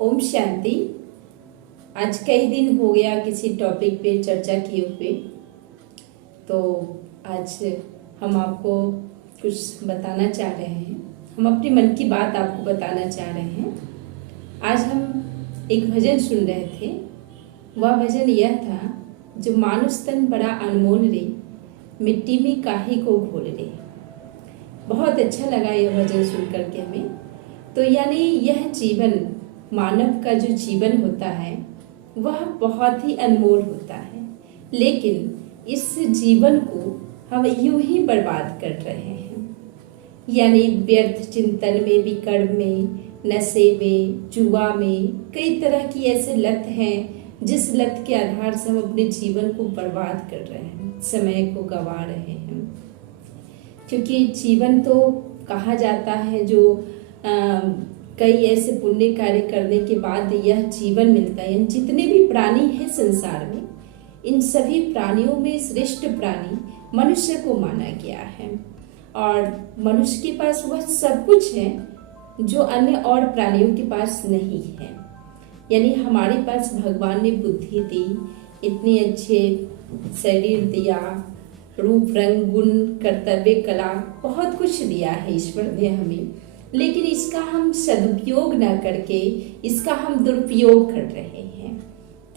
ओम शांति। आज कई दिन हो गया किसी टॉपिक पे चर्चा किए हुए, तो आज हम आपको कुछ बताना चाह रहे हैं। हम अपनी मन की बात आपको बताना चाह रहे हैं। आज हम एक भजन सुन रहे थे। वह भजन यह था, जो मानुष तन बड़ा अनमोल रे, मिट्टी में काहे को घोल रे। बहुत अच्छा लगा यह भजन सुन करके हमें। तो यानी यह जीवन, मानव का जो जीवन होता है वह बहुत ही अनमोल होता है, लेकिन इस जीवन को हम यूं ही बर्बाद कर रहे हैं। यानी व्यर्थ चिंतन में, विकर्म में, नशे में, जुआ में, कई तरह की ऐसे लत हैं जिस लत के आधार से हम अपने जीवन को बर्बाद कर रहे हैं, समय को गंवा रहे हैं। क्योंकि जीवन तो कहा जाता है जो कई ऐसे पुण्य कार्य करने के बाद यह जीवन मिलता है। जितने भी प्राणी हैं संसार में, इन सभी प्राणियों में श्रेष्ठ प्राणी मनुष्य को माना गया है, और मनुष्य के पास वह सब कुछ है जो अन्य और प्राणियों के पास नहीं है। यानी हमारे पास भगवान ने बुद्धि दी, इतने अच्छे शरीर दिया, रूप रंग गुण कर्तव्य कला बहुत कुछ दिया है ईश्वर ने हमें, लेकिन इसका हम सदुपयोग न करके इसका हम दुरुपयोग कर रहे हैं।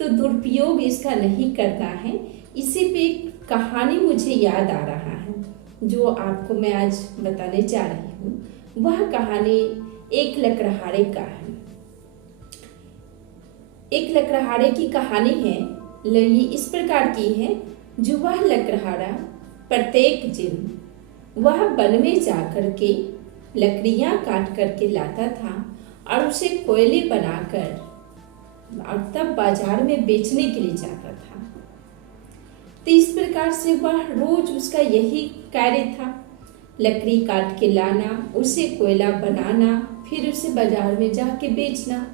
तो दुरुपयोग इसका नहीं करना है। इसी पे एक कहानी मुझे याद आ रहा है जो आपको मैं आज बताने जा रही हूँ। वह कहानी एक लकड़हारे का है। एक लकड़हारे की कहानी है। ये इस प्रकार की है, जो वह लकड़हारा प्रत्येक दिन वह वन में जाकर के लकड़ियां काट करके लाता था और उसे कोयले बनाकर और तब बाजार में बेचने के लिए जाता था। तो इस प्रकार से वह रोज उसका यही कार्य था, लकड़ी काट के लाना, उसे कोयला बनाना, फिर उसे बाजार में जाके बेचना,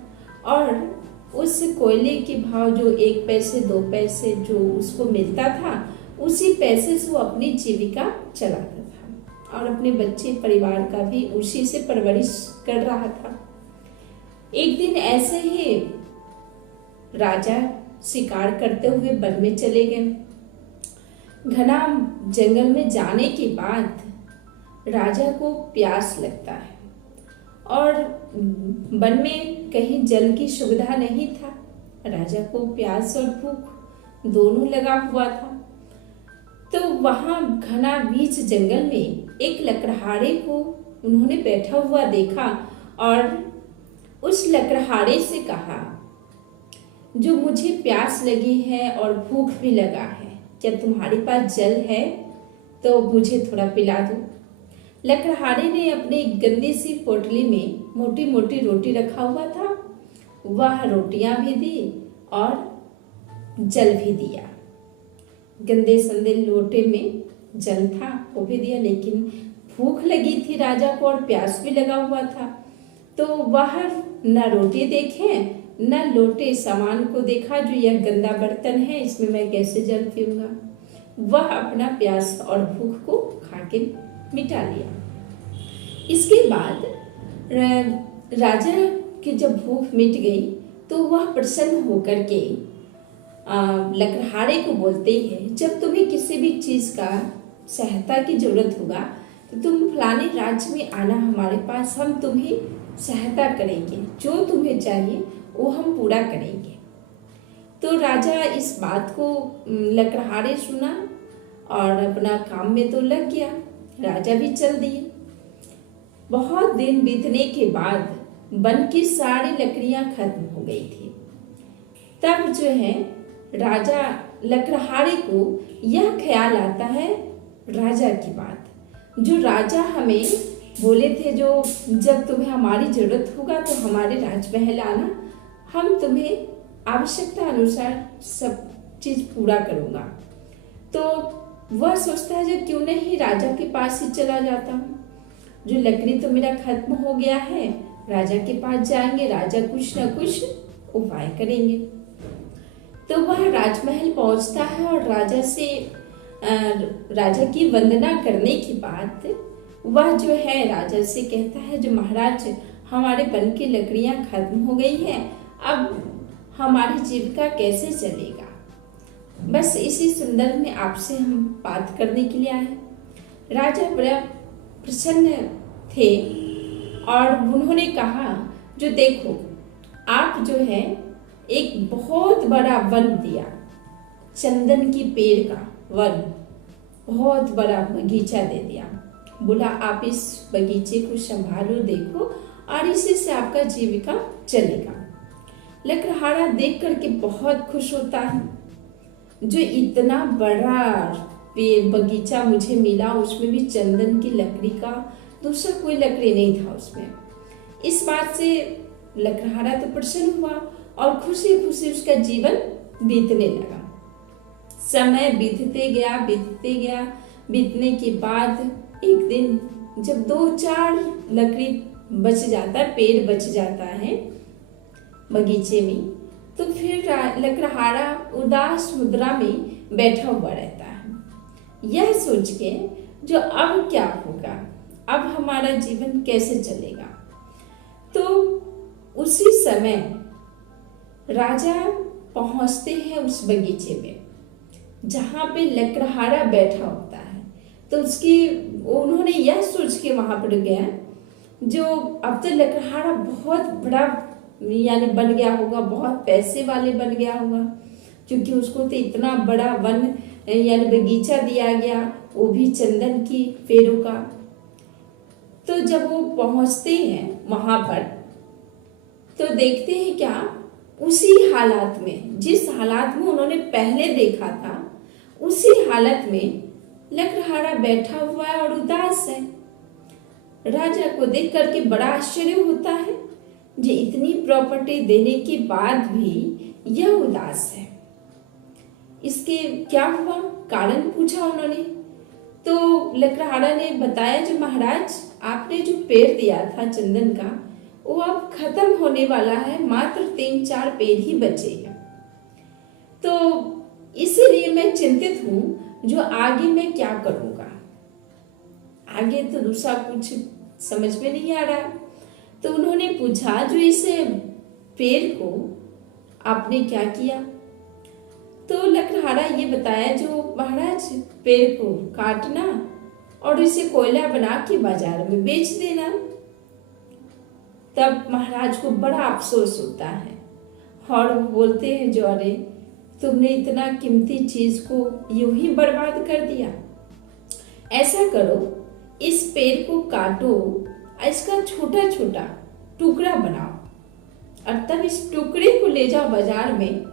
और उस कोयले के भाव जो 1 पैसे 2 पैसे जो उसको मिलता था, उसी पैसे से वो अपनी जीविका चलाता था और अपने बच्चे परिवार का भी उसी से परवरिश कर रहा था। एक दिन ऐसे ही राजा शिकार करते हुए वन में चले गए। घना जंगल में जाने के बाद राजा को प्यास लगता है और वन में कहीं जल की सुविधा नहीं था। राजा को प्यास और भूख दोनों लगा हुआ था। तो वहां घना बीच जंगल में एक लकड़हारे को उन्होंने बैठा हुआ देखा और उस लकड़हारे से कहा, जो मुझे प्यास लगी है और भूख भी लगा है, क्या तुम्हारे पास जल है तो मुझे थोड़ा पिला दो। लकड़हारे ने अपनी गंदी सी पोटली में मोटी मोटी रोटी रखा हुआ था, वह रोटियां भी दी और जल भी दिया। गंदे संदे लोटे में जल था, वो भी दिया, लेकिन भूख लगी थी राजा को और प्यास भी लगा हुआ था। तो वह न रोटी देखे न लोटे सामान को देखा, जो यह गंदा बर्तन है, इसमें मैं कैसे जल पीऊंगा। वह अपना प्यास और भूख को खा के मिटा लिया। इसके बाद राजा की जब भूख मिट गई तो वह प्रसन्न होकर के लकड़हारे को बोलते हैं, जब तुम्हें किसी भी चीज का सहायता की जरूरत होगा तो तुम फलाने राज्य में आना हमारे पास, हम तुम्हें सहायता करेंगे, जो तुम्हें चाहिए वो हम पूरा करेंगे। तो राजा इस बात को लकड़हारे सुना और अपना काम में तो लग गया। राजा भी चल दिए। बहुत दिन बीतने के बाद वन की सारी लकड़ियां खत्म हो गई थी। तब जो है राजा लकड़हारे को यह ख्याल आता है, राजा की बात, जो राजा हमें बोले थे, जो जब तुम्हें हमारी जरूरत होगा तो हमारे राजमहल आना, हम तुम्हें आवश्यकता अनुसार सब चीज पूरा करूंगा। तो वह सोचता है, जो क्यों नहीं राजा के पास ही चला जाता हूँ, जो लकड़ी तो मेरा खत्म हो गया है, राजा के पास जाएंगे, राजा कुछ न कुछ उपाय करेंगे। तो वह राजमहल पहुंचता है और राजा की वंदना करने के बाद वह जो है राजा से कहता है, जो महाराज हमारे वन की लकड़ियां खत्म हो गई हैं, अब हमारी जीविका कैसे चलेगा। बस इसी संदर्भ में आपसे हम बात करने के लिए आए। राजा बड़ा प्रसन्न थे और उन्होंने कहा, जो देखो आप जो है एक बहुत बड़ा वन दिया, चंदन की पेड़ का वन, बहुत बड़ा बगीचा दे दिया। बोला आप इस बगीचे को संभालो, देखो, और इसी से आपका जीविका चलेगा। लकड़हारा देख करके बहुत खुश होता है, जो इतना बड़ा बगीचा मुझे मिला, उसमें भी चंदन की लकड़ी का, दूसरा कोई लकड़ी नहीं था उसमें। इस बात से लकड़हारा तो प्रसन्न हुआ और खुशी खुशी उसका जीवन बीतने लगा। समय बीतते गया, बीतने के बाद एक दिन जब 2-4 लकड़ी बच जाता है, पेड़ बच जाता है बगीचे में, तो फिर लकड़हारा उदास मुद्रा में बैठा हुआ रहता है, यह सोच के जो अब क्या होगा, अब हमारा जीवन कैसे चलेगा। तो उसी समय राजा पहुंचते हैं उस बगीचे में जहां पे लकड़हारा बैठा होता है। तो उन्होंने यह सोच के वहां पर गया, जो अब तो लकड़हारा बहुत बड़ा यानी बन गया होगा, बहुत पैसे वाले बन गया होगा, क्योंकि उसको तो इतना बड़ा वन यानी बगीचा दिया गया, वो भी चंदन की पेड़ों का। तो जब वो पहुंचते हैं वहां पर, तो देखते हैं क्या, उसी हालात में, जिस हालात में उन्होंने पहले देखा था, उसी हालत में लकड़हारा बैठा हुआ है और उदास है। राजा को देख करके बड़ा आश्चर्य होता है, जो इतनी प्रॉपर्टी देने के बाद भी यह उदास है, इसके क्या हुआ, कारण पूछा उन्होंने। तो लकड़हारा ने बताया, जो महाराज आपने जो पेड़ दिया था चंदन का, वो अब खत्म होने वाला है, मात्र 3-4 पेड़ ही बचे हैं। तो इसीलिए मैं चिंतित हूं, जो आगे मैं क्या करूंगा। आगे तो दूसरा कुछ समझ में नहीं आ रहा। तो उन्होंने पूछा, जो इस पेड़ को आपने क्या किया। तो लकड़हारा ये बताया, जो महाराज पेड़ को काटना और इसे कोयला बना के बाजार में बेच देना। तब महाराज को बड़ा अफसोस होता है और वो बोलते हैं, जो अरे तुमने इतना कीमती चीज को यूं ही बर्बाद कर दिया। ऐसा करो, इस पेड़ को काटो, इसका छोटा छोटा टुकड़ा बनाओ और तब इस टुकड़े को ले जाओ बाजार में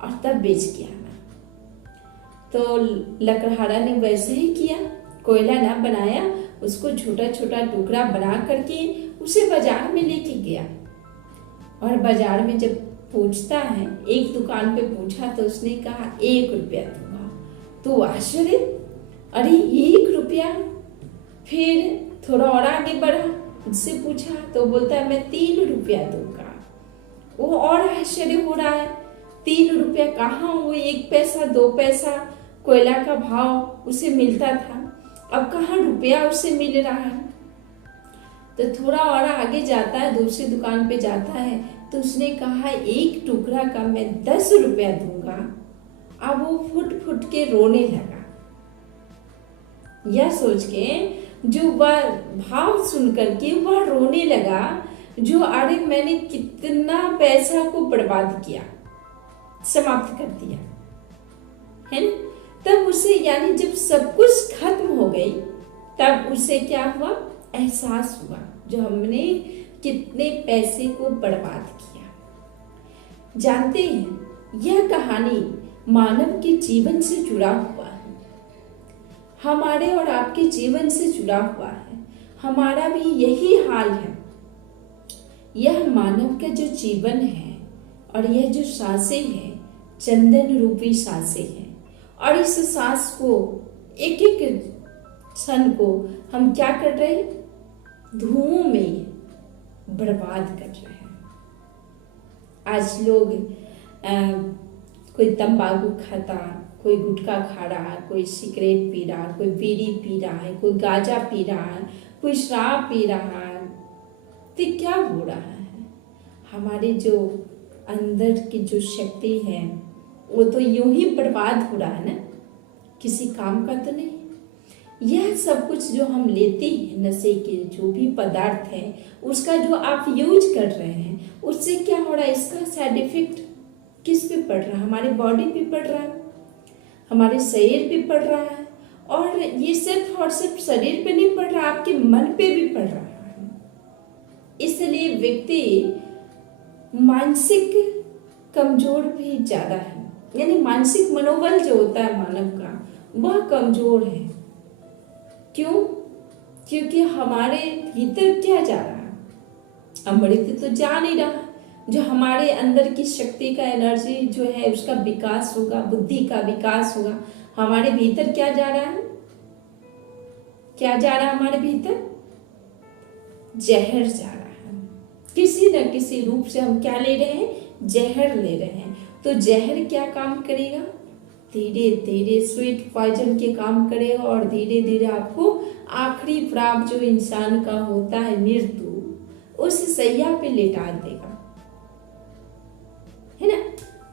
और तब बेच के आना। तो लकड़हारा ने वैसे ही किया, कोयला ना बनाया, उसको छोटा छोटा टुकड़ा बना करके उसे बाजार में लेके गया। और बाजार में जब पूछता है, एक दुकान पे पूछा तो उसने कहा 1 रुपया दूंगा। तो आश्चर्य, अरे 1 रुपया। फिर थोड़ा और आगे बढ़ा, उससे पूछा तो बोलता है मैं 3 रुपया दूंगा। वो और आश्चर्य हो रहा है, 3 रुपया कहाँ, वो 1 पैसा 2 पैसा कोयला का भाव उसे मिलता था, अब कहाँ रुपया उसे मिल रहा है। तो थोड़ा और आगे जाता है, दूसरी दुकान पे जाता है, तो उसने कहा 1 टुकड़ा का मैं 10 रुपया दूंगा। अब वो फुट फुट के रोने लगा, यह सोच के, जो वह भाव सुन करके वह रोने लगा, जो अरे मैंने कितना पैसा को बर्बाद किया, समाप्त कर दिया, है ना। तब उसे यानी जब सब कुछ खत्म हो गई, तब उसे क्या हुआ, एहसास हुआ, जो हमने कितने पैसे को बर्बाद किया। जानते हैं, यह कहानी मानव के जीवन से जुड़ा हुआ है, हमारे और आपके जीवन से जुड़ा हुआ है। हमारा भी यही हाल है। यह मानव का जो जीवन है और यह जो सांसें हैं, चंदन रूपी सांसें हैं, और इस सांस को, एक एक क्षण को हम क्या कर रहे हैं, धुओं में बर्बाद कर रहे हैं। आज लोग कोई तंबाकू खाता, कोई गुटखा खा रहा है, कोई सिगरेट पी रहा है, कोई बीड़ी पी रहा है, कोई गांजा पी रहा है, कोई शराब पी रहा है, तो क्या हो रहा है? हमारे जो अंदर की जो शक्ति है वो तो यूं ही बर्बाद हो रहा है ना, किसी काम का तो नहीं। यह सब कुछ जो हम लेते हैं, नशे के जो भी पदार्थ है, उसका जो आप यूज कर रहे हैं, उससे क्या हो रहा है? इसका साइड इफेक्ट किस पे पड़ रहा है? हमारे बॉडी पे पड़ रहा है, हमारे शरीर पे पड़ रहा है। और ये सिर्फ और सिर्फ शरीर पे नहीं पड़ रहा, आपके मन पे भी पड़ रहा है। इसलिए व्यक्ति मानसिक कमजोर भी ज्यादा है, यानी मानसिक मनोबल जो होता है मानव का, वह कमजोर है। क्यों? क्योंकि हमारे भीतर क्या जा रहा है? अमृत तो जा नहीं रहा। जो हमारे अंदर की शक्ति का एनर्जी जो है उसका विकास होगा, बुद्धि का विकास होगा। हमारे भीतर क्या जा रहा है? क्या जा रहा है हमारे भीतर? जहर जा रहा है। किसी न किसी रूप से हम क्या ले रहे हैं? जहर ले रहे हैं। तो जहर क्या काम करेगा? धीरे धीरे स्वीट पॉइजन के काम करेगा और धीरे धीरे आपको आखिरी प्राप्त जो इंसान का होता है मृत्यु, उस सैया पे लेटा देगा, है ना।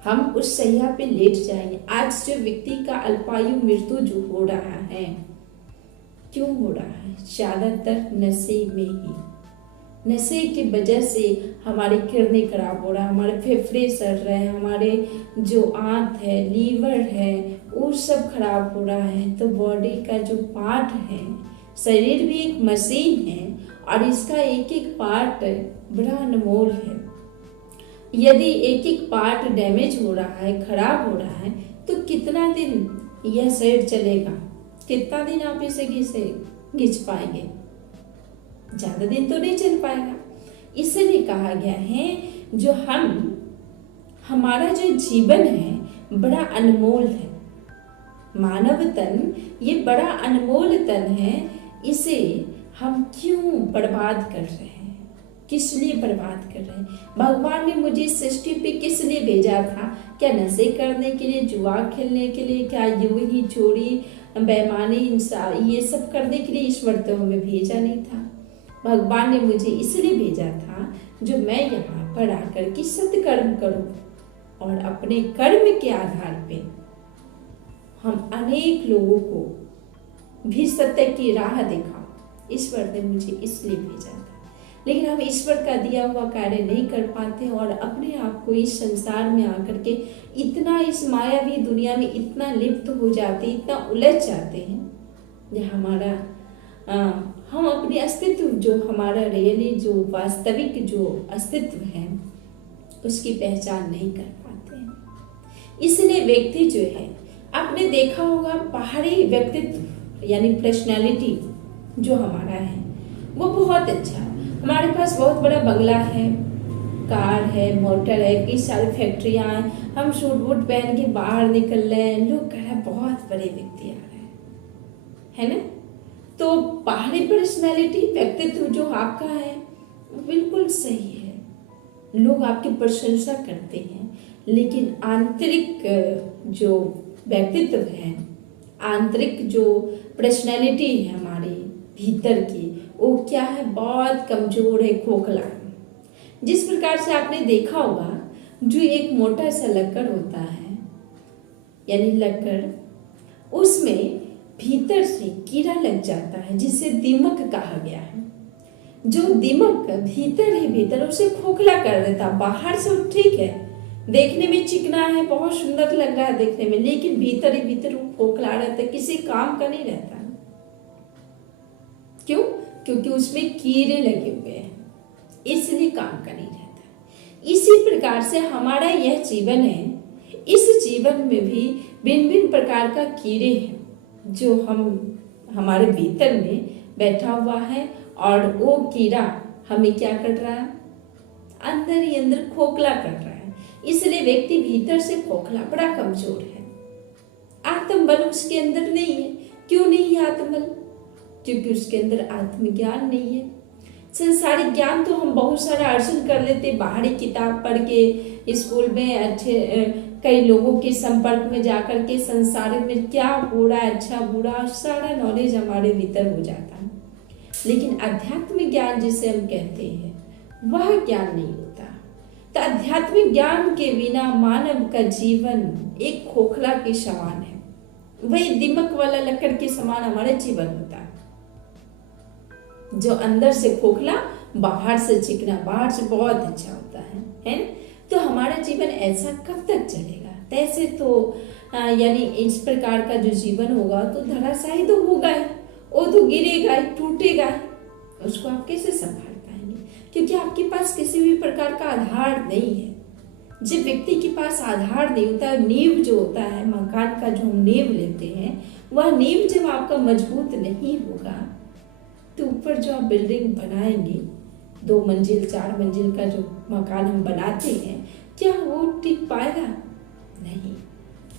हम उस सैया पे लेट जाएंगे। आज जो व्यक्ति का अल्पायु मृत्यु जो हो रहा है, क्यों हो रहा है? ज्यादातर नशे में ही। नशे की वजह से हमारी किडनी खराब हो रहा है, हमारे फेफड़े सड़ रहे हैं, हमारे जो आंत है, लीवर है, वो सब खराब हो रहा है। तो बॉडी का जो पार्ट है, शरीर भी एक मशीन है और इसका एक एक पार्ट बड़ा अनमोल है। यदि एक एक पार्ट डैमेज हो रहा है, खराब हो रहा है, तो कितना दिन यह शरीर चलेगा? कितना दिन आप इसे घिंच पाएंगे? ज्यादा दिन तो नहीं चल पाएगा। इसलिए कहा गया है जो हमारा जो जीवन है बड़ा अनमोल है। मानव तन ये बड़ा अनमोल तन है, इसे हम क्यों बर्बाद कर रहे हैं? किस लिए बर्बाद कर रहे हैं? भगवान ने मुझे इस सृष्टि पे किस लिए भेजा था? क्या नशे करने के लिए, जुआ खेलने के लिए, क्या यूं ही चोरी बेईमानी ये सब करने के लिए ईश्वर तो हमें भेजा नहीं था। भगवान ने मुझे इसलिए भेजा था जो मैं यहाँ पर आकर के सत्कर्म करूं और अपने कर्म के आधार पे हम अनेक लोगों को भी सत्य की राह दिखाओ। ईश्वर ने मुझे इसलिए भेजा था। लेकिन हम ईश्वर का दिया हुआ कार्य नहीं कर पाते और अपने आप को इस संसार में आकर के इतना इस मायावी दुनिया में इतना लिप्त हो जाते, इतना उलझ जाते हैं जो हम अपने अस्तित्व, जो हमारा रियली जो वास्तविक जो अस्तित्व है, उसकी पहचान नहीं कर पाते हैं। इसलिए व्यक्ति जो है, आपने देखा होगा बाहरी व्यक्तित्व यानी पर्सनालिटी जो हमारा है वो बहुत अच्छा है। हमारे पास बहुत बड़ा बंगला है, कार है, मोटर है, कई सारी फैक्ट्रियां हैं, हम सूट बूट पहन के बाहर निकल रहे हैं, लोग कह रहे हैं बहुत बड़े व्यक्ति आ रहे हैं, है ना। तो बाहरी पर्सनैलिटी व्यक्तित्व जो आपका है बिल्कुल सही है, लोग आपकी प्रशंसा करते हैं। लेकिन आंतरिक जो व्यक्तित्व है, आंतरिक जो पर्सनैलिटी है हमारी भीतर की, वो क्या है? बहुत कमजोर है, खोखला है। जिस प्रकार से आपने देखा होगा जो एक मोटा सा लक्कड़ होता है, यानी लक्कड़, उसमें भीतर से कीड़ा लग जाता है जिसे दीमक कहा गया है। जो दीमक भीतर ही भीतर उसे खोखला कर देता। बाहर से ठीक है, देखने में चिकना है, बहुत सुंदर लग रहा है देखने में, लेकिन भीतर ही भीतर वो खोखला रहता है, किसी काम का नहीं रहता। क्यों? क्योंकि उसमें कीड़े लगे हुए हैं, इसलिए काम का नहीं रहता। इसी प्रकार से हमारा यह जीवन है, इस जीवन में भी भिन्न भिन्न प्रकार का कीड़े हैं जो हमारे भीतर में बैठा हुआ है और वो कीड़ा हमें क्या कर रहा है? अंदर ही अंदर खोखला कर रहा है। इसलिए व्यक्ति भीतर से खोखला, बड़ा कमजोर है। आत्मबल उसके अंदर नहीं है। क्यों नहीं है आत्मबल? क्योंकि उसके अंदर आत्मज्ञान नहीं है। संसारिक ज्ञान तो हम बहुत सारा अर्जन कर लेते, बाहरी किताब पढ़ के, स्कूल में अच्छे कई लोगों के संपर्क में जाकर के संसार में क्या हो रहा है, अच्छा बुरा, सारा नॉलेज हमारे भीतर हो जाता है। लेकिन अध्यात्म ज्ञान जिसे हम कहते हैं, वह ज्ञान नहीं होता। तो आध्यात्मिक ज्ञान के बिना मानव का जीवन एक खोखला के समान है, वही दीमक वाला लकड़ के समान हमारा जीवन होता है, जो अंदर से खोखला बाहर से चिकना, बाहर से बहुत अच्छा होता है ना। तो हमारा जीवन ऐसा कब तक चलेगा? तैसे तो यानी इस प्रकार का जो जीवन होगा तो धराशायी तो होगा ही, वो तो गिरेगा ही, टूटेगा ही। उसको आप कैसे संभाल पाएंगे? क्योंकि आपके पास किसी भी प्रकार का आधार नहीं है। जब व्यक्ति के पास आधार नहीं होता, नींव जो होता है, मकान का जो हम नींव लेते हैं, वह नींव जब आपका मजबूत नहीं होगा तो ऊपर जो आप बिल्डिंग बनाएंगे, 2 मंजिल 4 मंजिल का जो मकान हम बनाते हैं, क्या वो टिक पाएगा? नहीं।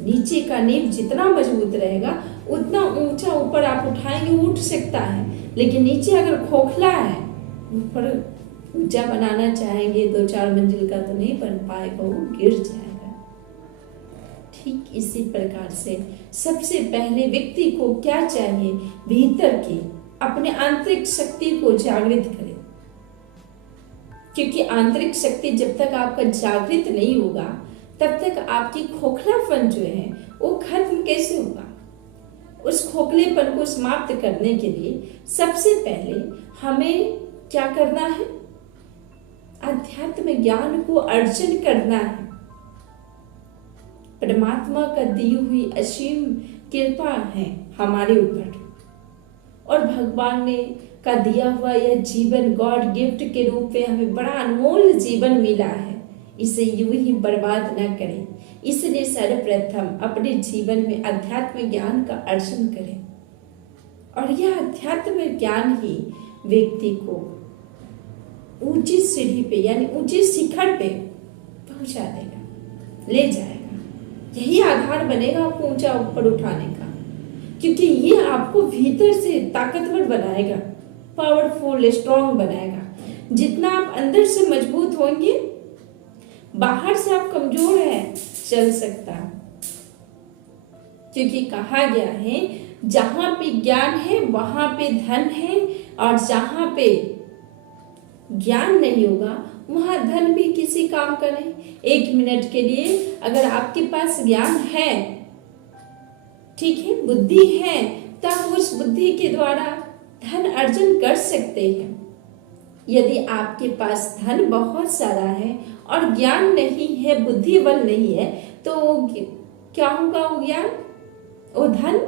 नीचे का नींव जितना मजबूत रहेगा उतना ऊंचा ऊपर आप उठाएंगे, उठ सकता है। लेकिन नीचे अगर खोखला है, ऊपर ऊंचा बनाना चाहेंगे 2-4 मंजिल का तो नहीं बन पाएगा, वो गिर जाएगा। ठीक इसी प्रकार से सबसे पहले व्यक्ति को क्या चाहिए? भीतर की अपने आंतरिक शक्ति को जागृत करें, क्योंकि आंतरिक शक्ति जब तक आपका जागृत नहीं होगा तब तक आपकी खोखलापन जो है वो खत्म कैसे होगा? उस खोखलेपन को समाप्त करने के लिए सबसे पहले हमें क्या करना है? अध्यात्म ज्ञान को अर्जन करना है। परमात्मा का दी हुई असीम कृपा है हमारे ऊपर, और भगवान ने का दिया हुआ यह जीवन गॉड गिफ्ट के रूप में हमें बड़ा अनमोल जीवन मिला है। इसे यूं ही बर्बाद न करें। इसलिए सर्वप्रथम अपने जीवन में अध्यात्म ज्ञान का अर्जन करें, और यह अध्यात्म ज्ञान ही व्यक्ति को ऊंची सीढ़ी पे यानी ऊंची शिखर पे पहुंचा देगा, ले जाएगा। यही आधार बनेगा आपको ऊंचा ऊपर उठाने का, क्योंकि ये आपको भीतर से ताकतवर बनाएगा, पावरफुल स्ट्रॉन्ग बनाएगा। जितना आप अंदर से मजबूत होंगे, बाहर से आप कमजोर है चल सकता, क्योंकि कहा गया है जहां पे ज्ञान है वहां पे धन है, और जहां पे ज्ञान नहीं होगा वहां धन भी किसी काम का नहीं। 1 मिनट के लिए अगर आपके पास ज्ञान है, ठीक है, बुद्धि है, तब उस बुद्धि के द्वारा धन अर्जन कर सकते हैं। यदि आपके पास धन बहुत सारा है और ज्ञान नहीं है, बुद्धि बल नहीं है, तो क्या होगा? वो ज्ञान, वो धन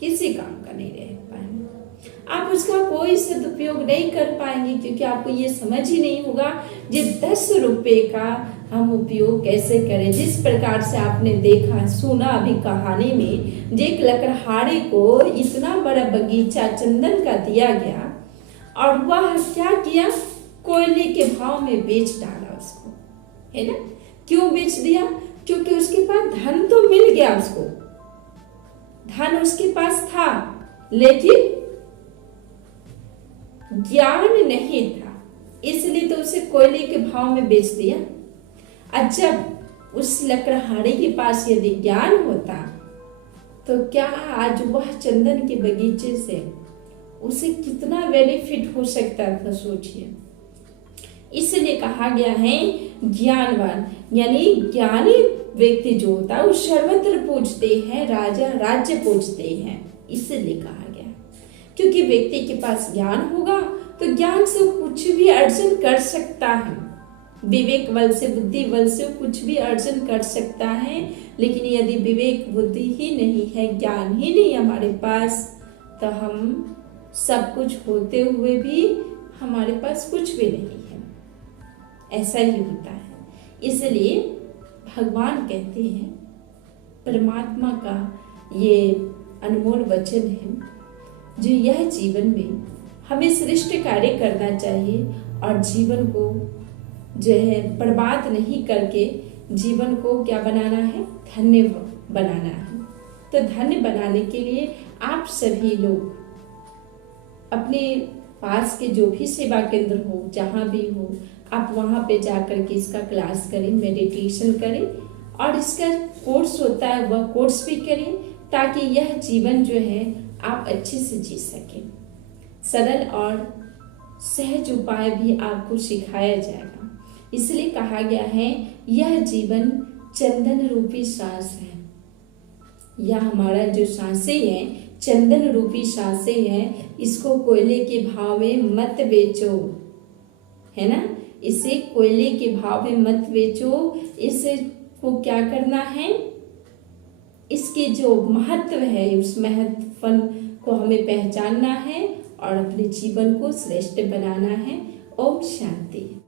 किसी काम का नहीं रह पाएंगे। आप उसका कोई सदुपयोग नहीं कर पाएंगे, क्योंकि आपको ये समझ ही नहीं होगा कि 10 रुपए का हम उपयोग कैसे करें। जिस प्रकार से आपने देखा सुना अभी कहानी में, एक लकड़हारे को इतना बड़ा बगीचा चंदन का दिया गया, और वह क्या किया? कोयले के भाव में बेच डाला उसको, है ना। क्यों बेच दिया? क्योंकि उसके पास धन तो मिल गया, उसको धन उसके पास था, लेकिन ज्ञान नहीं था, इसलिए तो उसे कोयले के भाव में बेच दिया। जब उस लकड़हारे के पास यदि ज्ञान होता तो क्या आज वह चंदन के बगीचे से उसे कितना बेनिफिट हो सकता था, सोचिए। इसलिए कहा गया है ज्ञानवान यानी ज्ञानी व्यक्ति जो होता है वो सर्वत्र पूजते हैं, राजा राज्य पूजते हैं। इसलिए कहा गया, क्योंकि व्यक्ति के पास ज्ञान होगा तो ज्ञान से कुछ भी अर्जन कर सकता है, विवेक बल से बुद्धि बल से कुछ भी अर्जन कर सकता है। लेकिन यदि विवेक बुद्धि ही नहीं है, ज्ञान ही नहीं हमारे पास, तो हम सब कुछ होते हुए भी हमारे पास कुछ भी नहीं है। ऐसा ही होता है। इसलिए भगवान कहते हैं, परमात्मा का ये अनमोल वचन है, जो यह जीवन में हमें श्रेष्ठ कार्य करना चाहिए और जीवन को जो है बर्बाद नहीं करके जीवन को क्या बनाना है? धन्य बनाना है। तो धन्य बनाने के लिए आप सभी लोग अपने पास के जो भी सेवा केंद्र हो, जहाँ भी हो, आप वहाँ पे जाकर के इसका क्लास करें, मेडिटेशन करें, और इसका कोर्स होता है वह कोर्स भी करें, ताकि यह जीवन जो है आप अच्छे से जी सकें। सरल और सहज उपाय भी आपको सिखाया जाएगा। इसलिए कहा गया है यह जीवन चंदन रूपी सांस है। यह हमारा जो सांसें हैं चंदन रूपी सांसें हैं, इसको कोयले के भाव में मत बेचो, है ना। इसे कोयले के भाव में मत बेचो। इसको क्या करना है, इसके जो महत्व है उस महत्व को हमें पहचानना है और अपने जीवन को श्रेष्ठ बनाना है। ओम शांति।